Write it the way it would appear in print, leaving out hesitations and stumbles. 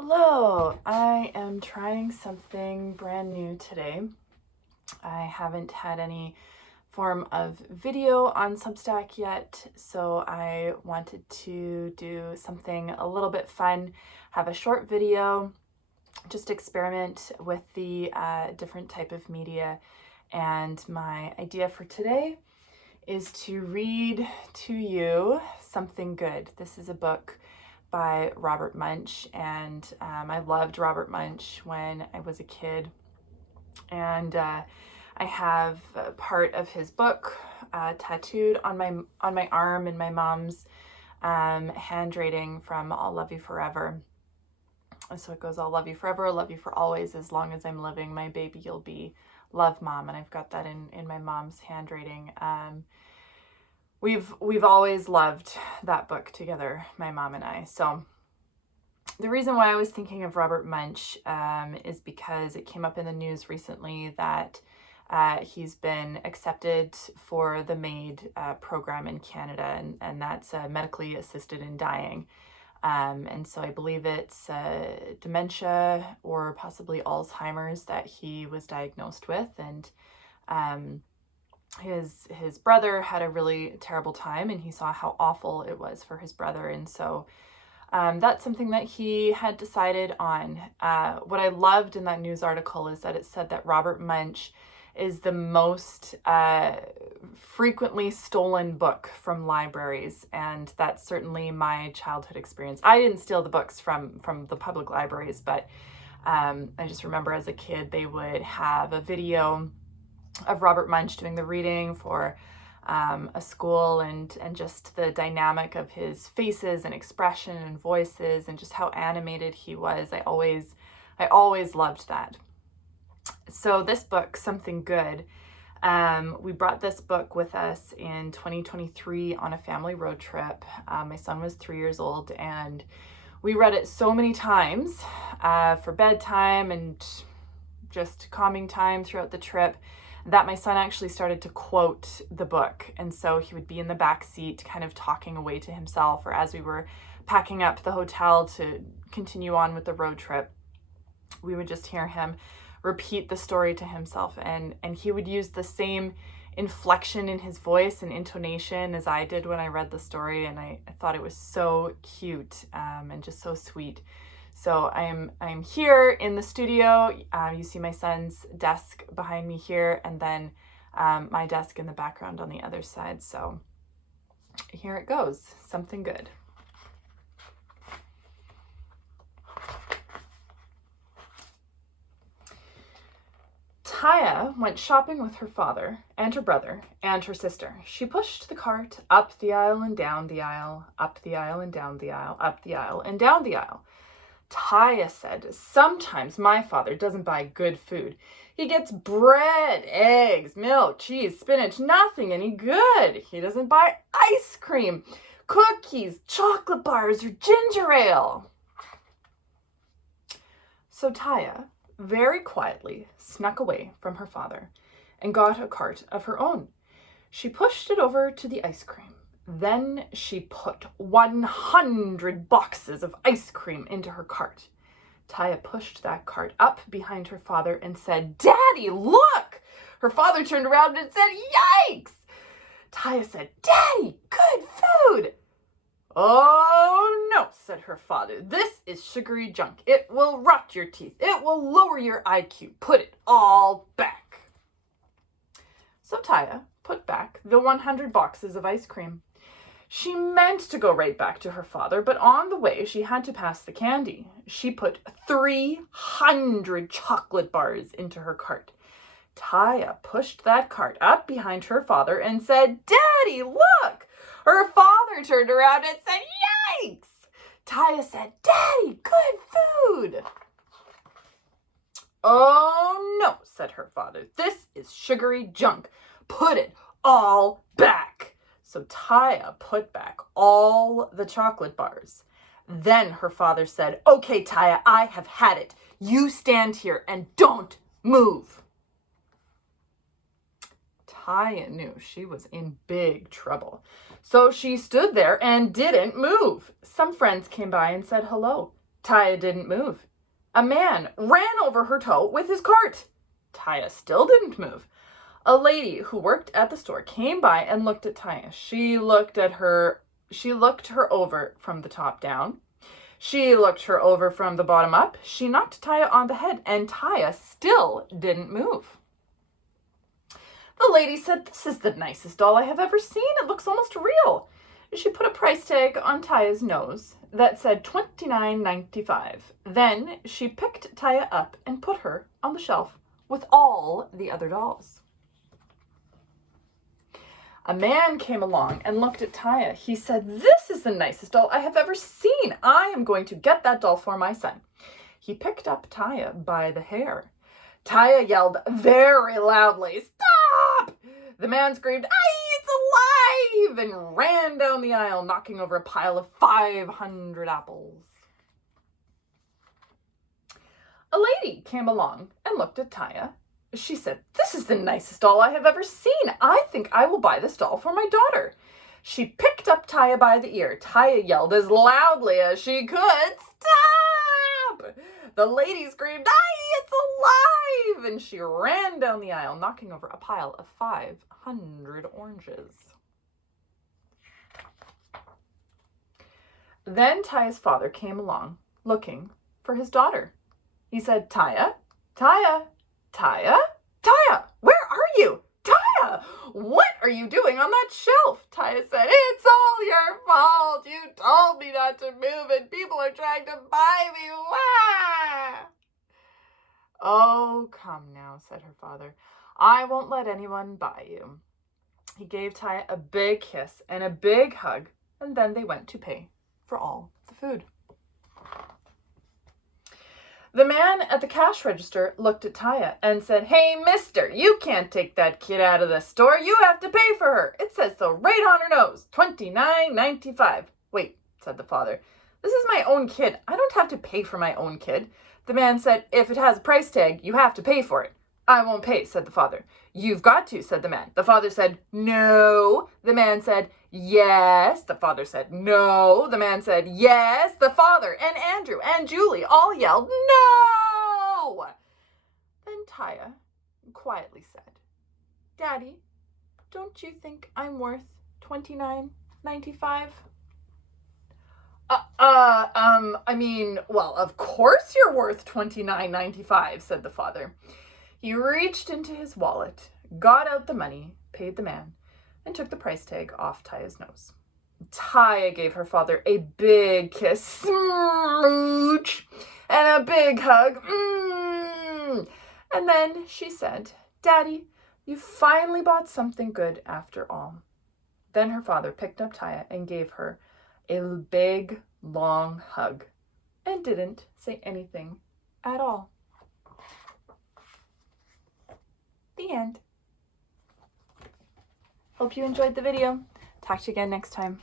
Hello, I am trying something brand new today. I haven't had any form of video on Substack yet, so I wanted to do something a little bit fun, have a short video, just experiment with the different type of media. And my idea for today is to read to you something good. This is a book by Robert Munsch, and I loved Robert Munsch when I was a kid, and I have part of his book tattooed on my arm in my mom's handwriting from "I'll love you forever." So it goes, "I'll love you forever, I'll love you for always, as long as I'm living, my baby you'll be, love mom." And I've got that in my mom's handwriting. We've always loved that book together, my mom and I. So the reason why I was thinking of Robert Munsch is because it came up in the news recently that he's been accepted for the MAID program in Canada, and that's medically assisted in dying. And so I believe it's dementia or possibly Alzheimer's that he was diagnosed with. And his brother had a really terrible time, and he saw how awful it was for his brother. And so that's something that he had decided on. What I loved in that news article is that it said that Robert Munsch is the most frequently stolen book from libraries, and that's certainly my childhood experience. I didn't steal the books from the public libraries, but I just remember as a kid they would have a video of Robert Munsch doing the reading for a school, and just the dynamic of his faces and expression and voices and just how animated he was. I always loved that. So this book, Something Good, we brought this book with us in 2023 on a family road trip. My son was 3 years old, and we read it so many times for bedtime and just calming time throughout the trip that my son actually started to quote the book. And so he would be in the back seat kind of talking away to himself, or as we were packing up the hotel to continue on with the road trip, we would just hear him repeat the story to himself, and he would use the same inflection in his voice and intonation as I did when I read the story, and I thought it was so cute and just so sweet. So I'm here in the studio. You see my son's desk behind me here, and then my desk in the background on the other side. So here it goes, Something Good. Taya went shopping with her father and her brother and her sister. She pushed the cart up the aisle and down the aisle, up the aisle and down the aisle, up the aisle and down the aisle. Taya said, "Sometimes my father doesn't buy good food. He gets bread, eggs, milk, cheese, spinach, nothing any good. He doesn't buy ice cream, cookies, chocolate bars, or ginger ale." So Taya very quietly snuck away from her father and got a cart of her own. She pushed it over to the ice cream. Then she put 100 boxes of ice cream into her cart. Taya pushed that cart up behind her father and said, "Daddy, look!" Her father turned around and said, "Yikes!" Taya said, "Daddy, good food!" "Oh no," said her father. "This is sugary junk. It will rot your teeth. It will lower your IQ. Put it all back." So Taya put back the 100 boxes of ice cream. She meant to go right back to her father, but on the way she had to pass the candy. She put 300 chocolate bars into her cart. Taya pushed that cart up behind her father and said, "Daddy, look!" Her father turned around and said, "Yikes!" Taya said, "Daddy, good food!" "Oh no," said her father. "This is sugary junk. Put it all back." So Taya put back all the chocolate bars. Then her father said, "Okay, Taya, I have had it. You stand here and don't move." Taya knew she was in big trouble. So she stood there and didn't move. Some friends came by and said hello. Taya didn't move. A man ran over her toe with his cart. Taya still didn't move. A lady who worked at the store came by and looked at Taya. She looked her over from the top down. She looked her over from the bottom up. She knocked Taya on the head, and Taya still didn't move. The lady said, "This is the nicest doll I have ever seen. It looks almost real." She put a price tag on Taya's nose that said $29.95. Then she picked Taya up and put her on the shelf with all the other dolls. A man came along and looked at Taya. He said, "This is the nicest doll I have ever seen. I am going to get that doll for my son." He picked up Taya by the hair. Taya yelled very loudly, "Stop!" The man screamed, "Aye, it's alive!" and ran down the aisle, knocking over a pile of 500 apples. A lady came along and looked at Taya. She said, "This is the nicest doll I have ever seen. I think I will buy this doll for my daughter." She picked up Taya by the ear. Taya yelled as loudly as she could, "Stop!" The lady screamed, "Aye, it's alive!" and she ran down the aisle, knocking over a pile of 500 oranges. Then Taya's father came along, looking for his daughter. He said, "Taya, Taya, Taya, Taya, where are you? Taya, what are you doing on that shelf?" Taya said, "It's all your fault. You told me not to move and people are trying to buy me. Wah!" "Oh, come now," said her father. "I won't let anyone buy you." He gave Taya a big kiss and a big hug, and then they went to pay for all the food. The man at the cash register looked at Taya and said, "Hey, mister, you can't take that kid out of the store. You have to pay for her. It says so right on her nose, $29.95. "Wait," said the father. "This is my own kid. I don't have to pay for my own kid." The man said, "If it has a price tag, you have to pay for it." "I won't pay," said the father. "You've got to," said the man. The father said, "No." The man said, "Yes." The father said, "No." The man said, "Yes." The father and Andrew and Julie all yelled, "No!" Then Taya quietly said, "Daddy, don't you think I'm worth $29.95? Well, of course you're worth $29.95, said the father. He reached into his wallet, got out the money, paid the man, and took the price tag off Taya's nose. Taya gave her father a big kiss, smooch, and a big hug, and then she said, "Daddy, you finally bought something good after all." Then her father picked up Taya and gave her a big, long hug and didn't say anything at all. The end. Hope you enjoyed the video. Talk to you again next time.